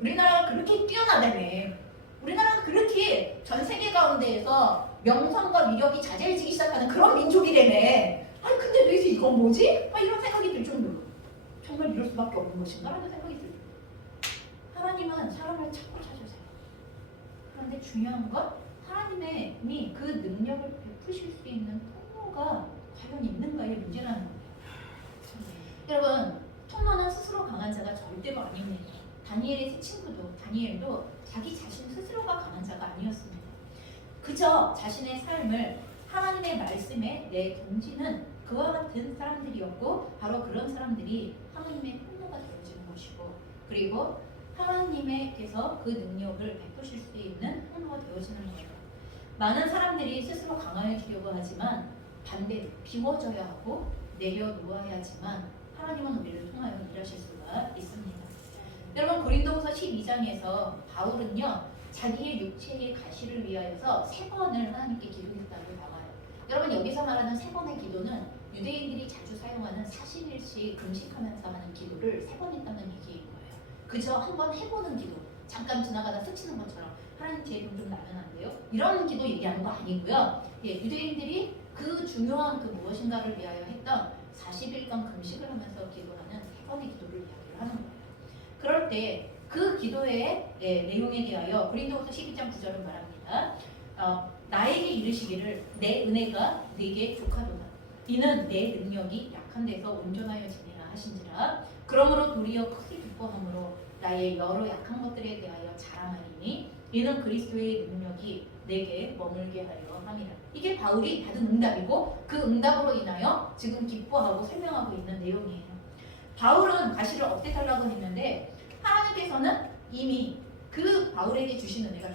우리나라가 그렇게 뛰어나다며. 우리나라가 그렇게 전 세계 가운데에서 명성과 위력이 자제해지기 시작하는 그런 민족이라며. 아니 근데 왜 이건 뭐지? 막 이런 생각이 들 정도로 정말 이럴 수밖에 없는 것인가? 라는 생각이 들어요. 하나님은 사람을 찾고 찾으세요. 그런데 중요한 건 하나님이 그 능력을 베푸실 수 있는 통로가 과연 있는가의 문제라는 거예요. 여러분 통로는 스스로 강한 자가 절대로 아닙니다. 다니엘의 세 친구도 다니엘도 자기 자신 스스로가 강한 자가 아니었습니다. 그저 자신의 삶을 하나님의 말씀에 내던지는 그와 같은 사람들이었고 바로 그런 사람들이 하나님의 통로가 되어지는 것이고 그리고 하나님께서 그 능력을 베푸실 수 있는 통로가 되어지는 거예요. 많은 사람들이 스스로 강화해주려고 하지만 반대로 비워져야 하고 내려놓아야지만 하나님은 우리를 통하여 일하실 수가 있습니다. 여러분 고린도후서 12장에서 바울은요 자기의 육체의 가시를 위하여서 3번을 하나님께 기도했다고 나와요. 여러분 여기서 말하는 3번의 기도는 유대인들이 자주 사용하는 40일씩 금식하면서 하는 기도를 3번 했다는 얘기인 거예요. 그저 한번 해보는 기도, 잠깐 지나가다 스치는 것처럼 하나님 제 돈 좀 나면 안 돼요? 이런 기도 얘기하는 거 아니고요. 예, 유대인들이 그 중요한 그 무엇인가를 위하여 했던 40일간 금식을 하면서 기도하는 3번의 기도를 이야기를 하는 거예요. 그럴 때 그 기도의 내용에 대하여 고린도후서 12장 9절은 말합니다. 나에게 이르시기를 내 은혜가 네게 족하도다. 이는 내 능력이 약한 데서 온전하여 지내라 하신지라. 그러므로 도리어 크게 기뻐함으로 나의 여러 약한 것들에 대하여 자랑하리니 이는 그리스도의 능력이 내게 머물게 하려 함이라. 이게 바울이 받은 응답이고 그 응답으로 인하여 지금 기뻐하고 설명하고 있는 내용이에요. 바울은 가시를 없애달라고 했는데 하나님께서는 이미 그 바울에게 주신 은혜가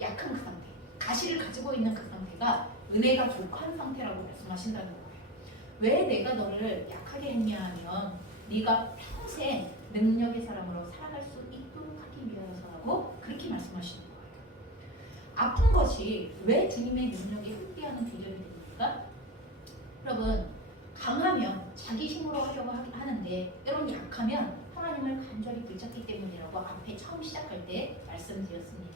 약한 그 상태, 가시를 가지고 있는 그 상태가 은혜가 부족한 상태라고 말씀하신다는 거예요. 왜 내가 너를 약하게 했냐 하면 네가 평생 능력의 사람으로 살아갈 수 있도록 하기 위해서라고 그렇게 말씀하시는 거예요. 아픈 것이 왜 주님의 능력에 함께하는 비결이 됩니까? 여러분, 강하면 자기 힘으로 하려고 하는데 여러분 약하면 하나님을 간절히 붙잡기 때문이라고 앞에 처음 시작할 때 말씀드렸습니다.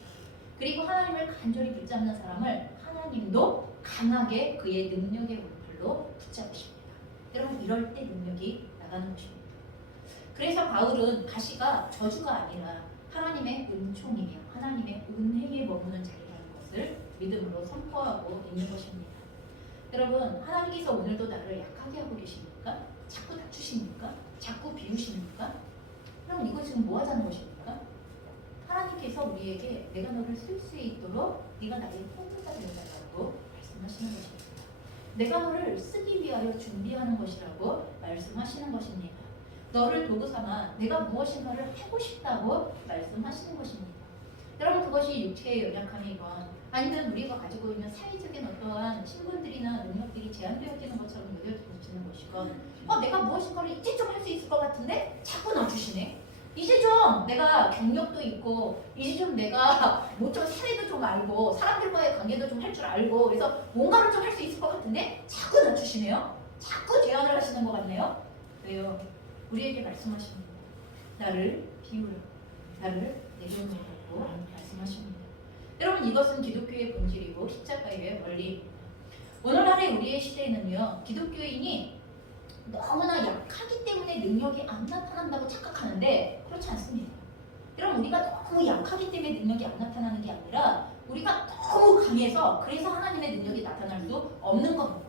그리고 하나님을 간절히 붙잡는 사람을 하나님도 강하게 그의 능력의 원풀로 붙잡으십니다. 여러분 이럴 때 능력이 나가는 것입니다. 그래서 바울은 가시가 저주가 아니라 하나님의 은총이며 하나님의 은혜에 머무는 자리라는 것을 믿음으로 선포하고 있는 것입니다. 여러분 하나님께서 오늘도 나를 약하게 하고 계십니까? 자꾸 낮추십니까? 자꾸 비우십니까? 그럼 이거 지금 뭐 하자는 것입니까? 하나님께서 우리에게 내가 너를 쓸 수 있도록 네가 나의 포도가 되어달라고 말씀하시는 것입니다. 내가 너를 쓰기 위하여 준비하는 것이라고 말씀하시는 것입니다. 너를 도구 삼아 내가 무엇인가를 하고 싶다고 말씀하시는 것입니다. 여러분 그것이 육체의 연약함이건 아니면 우리가 가지고 있는 사회적인 어떠한 신분들이나 능력들이 제한되어지는 것처럼 느껴지는 것이건 내가 무엇인가를 이제 좀 할 수 있을 것 같은데 자꾸 놔주시네. 이제 좀 내가 경력도 있고 이제 좀 내가 뭐좀 사회도 좀 알고 사람들과의 관계도 좀 할 줄 알고 그래서 뭔가를 좀 할 수 있을 것 같은데 자꾸 낮추시네요. 자꾸 제안을 하시는 것 같네요. 왜요? 우리에게 말씀하십니다. 나를 비우라. 나를 내려놓으라고 말씀하십니다. 여러분 이것은 기독교의 본질이고 십자가의 원리입니다. 오늘날의 우리의 시대에는요. 기독교인이 너무나 약하기 때문에 능력이 안 나타난다고 착각하는데 그렇지 않습니다. 여러분 우리가 너무 약하기 때문에 능력이 안 나타나는 게 아니라 우리가 너무 강해서 그래서 하나님의 능력이 나타날 수 없는 겁니다.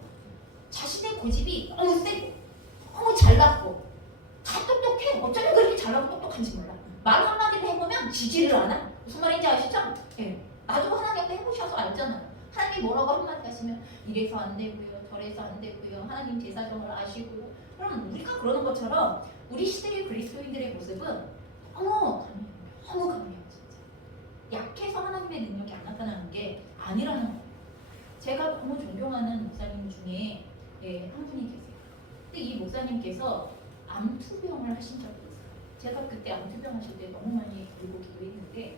자신의 고집이 너무 세고 너무 잘났고 다 똑똑해. 어쩌면 그렇게 잘나고 똑똑한지 몰라. 말 한마디를 해보면 지지를 않아. 무슨 말인지 아시죠? 예. 나도 하나님께 해보셔서 알잖아요. 하나님이 뭐라고 한마디 하시면 이래서 안 되고요. 저래서 안 되고요. 하나님 제 사정을 아시고요. 그럼 우리가 그러는 것처럼 우리 시대의 그리스도인들의 모습은 너무 강해요. 진짜. 약해서 하나님의 능력이 안 나타나는 게 아니라는 거예요. 제가 너무 존경하는 목사님 중에 한 분이 계세요. 근데 이 목사님께서 암투병을 하신 적이 있어요. 제가 그때 암투병 하실 때 너무 많이 울고 기도했는데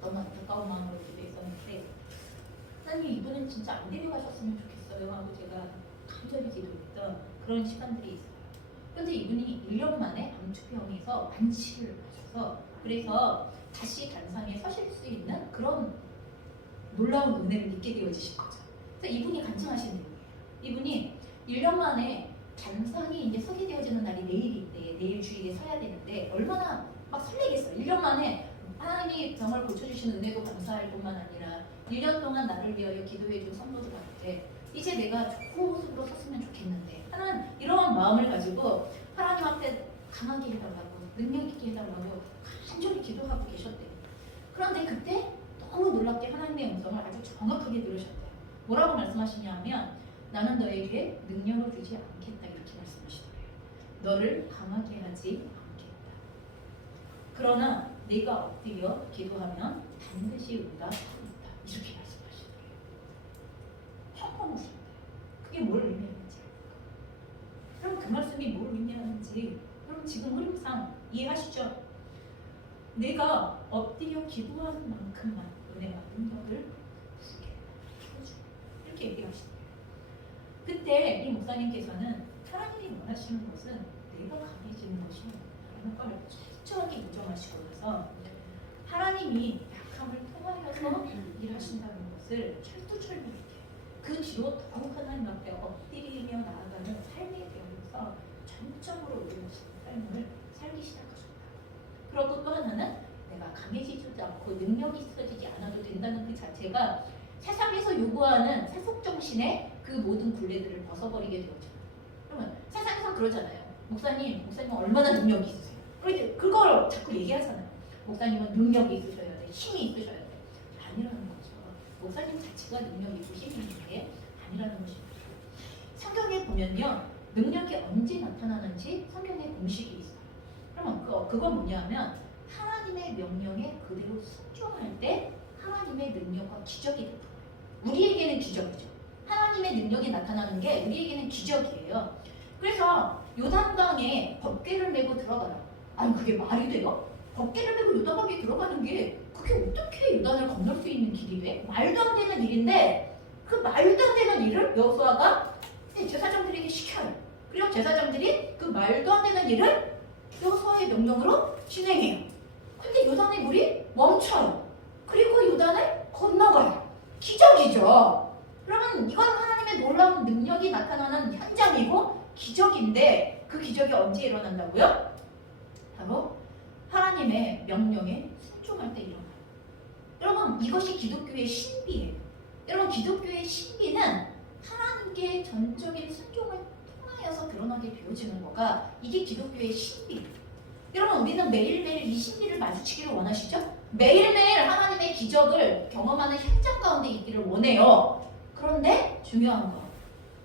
너무 안타까운 마음으로 기도했었는데 하나님 이분은 진짜 안 데려가셨으면 좋겠어요 하고 제가 간절히 기도했던 그런 시간들이 있어요. 그런데 이분이 1년 만에 암투병에서 완치를 하셔서 그래서 다시 단상에 서실 수 있는 그런 놀라운 은혜를 믿게 되어지신 거죠. 그래서 이분이 간증하신 내용이에요. 이분이 1년 만에 단상이 이제 서게 되어지는 날이 내일인데 내일 주일에 서야 되는데 얼마나 막 설레겠어요. 1년 만에 하나님이 병을 고쳐주신 은혜도 감사할 뿐만 아니라 1년 동안 나를 위하여 기도해준 선보도 받을 이제 내가 좋은 모습으로 섰으면 좋겠는데 하는 이런 마음을 가지고 하나님 앞에 강하게 해달라고 능력 있게 해달라고 간절히 기도하고 계셨대요. 그런데 그때 너무 놀랍게 하나님의 음성을 아주 정확하게 들으셨대요. 뭐라고 말씀하시냐 하면 나는 너에게 능력을 주지 않겠다 이렇게 말씀하시더래요. 너를 강하게 하지 않겠다. 그러나 네가 엎드려 기도하면 반드시 응답한다 이렇게 말씀하시더래요. 평범하셨대요. 그게 뭘 의미하는지 그럼 그 말씀이 뭘 의미하는지 여러분 지금 흐름상 이해하시죠? 내가 엎드려 기도하는 만큼만 너네가 능력을 주겠다 이렇게 얘기하시더래요. 그때 이 목사님께서는 하나님이 원하시는 것은 내가 강해지는 것이 라는 걸 철저하게 인정하시고 나서 하나님이 약함을 통하여서 일하신다는 것을 철두철미하게 그 뒤로 더욱 하나님 앞에 엎드리며 나아가는 삶에 대해서 전적으로 의존하시는 삶을 살기 시작하셨다. 그리고 또 하나는 내가 강해지지 않고 능력이 있어지지 않아도 된다는 그 자체가 세상에서 요구하는 세속정신의 그 모든 굴레들을 벗어버리게 되었죠. 그러면 세상에서 그러잖아요. 목사님은 얼마나 능력이 있으세요? 그렇게 그걸 자꾸 얘기하잖아요. 목사님은 능력이 있으셔야 돼, 힘이 있으셔야 돼. 목사님 자체가 능력 있고 힘이 있는 게 아니라는 것입니다. 성경에 보면요, 능력이 언제 나타나는지 성경에 공식이 있어요. 그러면 그건 뭐냐면 하나님의 명령에 그대로 순종할 때 하나님의 능력과 기적이 됩니다. 우리에게는 기적이죠. 하나님의 능력이 나타나는 게 우리에게는 기적이에요. 그래서 요단강에 법궤를 메고 들어가라. 아니 그게 말이 돼요? 법궤를 메고 요단강에 들어가는 게 그게 어떻게 요단을 건널 수 있는 길이래? 말도 안 되는 일인데 그 말도 안 되는 일을 여호수아가 제사장들에게 시켜요. 그리고 제사장들이 그 말도 안 되는 일을 여호수아의 명령으로 진행해요. 근데 요단의 물이 멈춰요. 그리고 요단을 건너가요. 기적이죠. 그러면 이건 하나님의 놀라운 능력이 나타나는 현장이고 기적인데 그 기적이 언제 일어난다고요? 바로 하나님의 명령에 순종할 때 일어나요. 여러분 이것이 기독교의 신비예요. 여러분 기독교의 신비는 하나님께 전적인 순종을 통하여서 드러나게 되어지는 거가 이게 기독교의 신비예요. 여러분 우리는 매일매일 이 신비를 마주치기를 원하시죠? 매일매일 하나님의 기적을 경험하는 현장 가운데 있기를 원해요. 그런데 중요한 거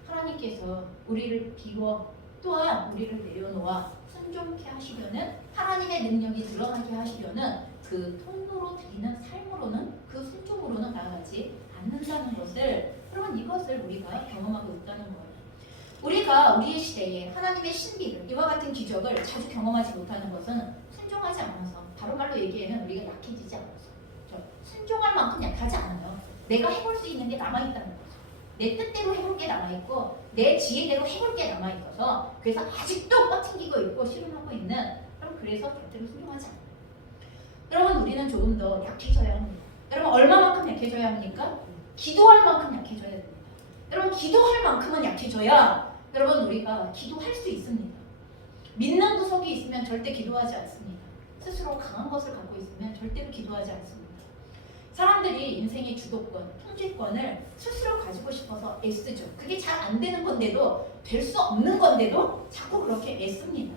하나님께서 우리를 비워 또한 우리를 내려놓아 순종케 하시려는 하나님의 능력이 드러나게 하시려는 그 통로로 드리는 삶으로는 그 순종으로는 나아가지 않는다는 것을 여러분 이것을 우리가 경험하고 있다는 거예요. 우리가 우리의 시대에 하나님의 신비를 이와 같은 기적을 자주 경험하지 못하는 것은 순종하지 않아서 바로 말로 얘기하면 우리가 약해지지 않아서 순종할 만큼 약하지 않아요. 내가 해볼 수 있는 게 남아있다는 거죠. 내 뜻대로 해볼 게 남아있고 내 지혜대로 해볼 게 남아있어서 그래서 아직도 꽉챙기고 있고 실험하고 있는 그래서 절대로 순종하지 않아요. 여러분 우리는 조금 더 약해져야 합니다. 여러분 얼마만큼 약해져야 합니까? 기도할 만큼 약해져야 됩니다. 여러분 기도할 만큼은 약해져야 여러분 우리가 기도할 수 있습니다. 믿는 구석이 있으면 절대 기도하지 않습니다. 스스로 강한 것을 갖고 있으면 절대로 기도하지 않습니다. 사람들이 인생의 주도권, 통제권을 스스로 가지고 싶어서 애쓰죠. 그게 잘 안 되는 건데도 될 수 없는 건데도 자꾸 그렇게 애씁니다.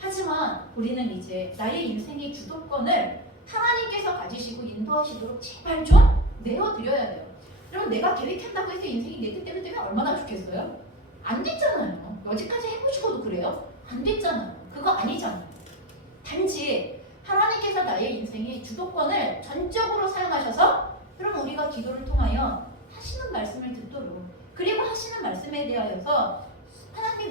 하지만 우리는 이제 나의 인생의 주도권을 하나님께서 가지시고 인도하시도록 제발 좀 내어드려야 돼요. 여러분 내가 계획한다고 해서 인생이 내 뜻대로 되면 얼마나 좋겠어요? 안 됐잖아요. 여지까지 해보시고도 그래요? 안 됐잖아요. 그거 아니잖아요. 단지 하나님께서 나의 인생의 주도권을 전적으로 사용하셔서 여러분 우리가 기도를 통하여 하시는 말씀을 듣도록 그리고 하시는 말씀에 대하여서 하나님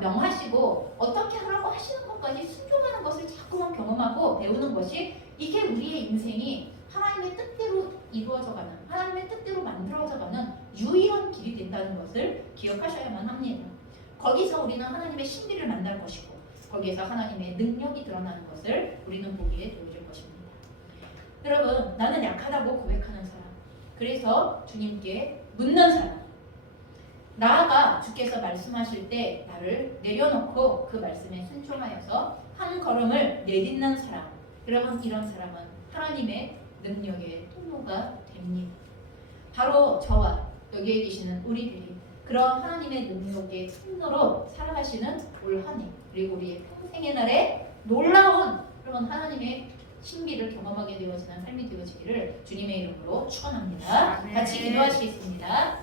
명하시고 어떻게 하라고 하시는 것까지 순종하는 것을 자꾸만 경험하고 배우는 것이 이게 우리의 인생이 하나님의 뜻대로 이루어져가는 하나님의 뜻대로 만들어져가는 유일한 길이 된다는 것을 기억하셔야만 합니다. 거기서 우리는 하나님의 신비를 만날 것이고 거기에서 하나님의 능력이 드러나는 것을 우리는 보기에 도와줄 것입니다. 여러분 나는 약하다고 고백하는 사람 그래서 주님께 묻는 사람 나아가 주께서 말씀하실 때 나를 내려놓고 그 말씀에 순종하여서 한 걸음을 내딛는 사람 여러분 이런 사람은 하나님의 능력의 통로가 됩니다. 바로 저와 여기에 계시는 우리들이 그런 하나님의 능력의 통로로 살아가시는 올 한 해 그리고 우리의 평생의 날에 놀라운 그런 하나님의 신비를 경험하게 되어지는 삶이 되어지기를 주님의 이름으로 축원합니다. 같이 기도하시겠습니다.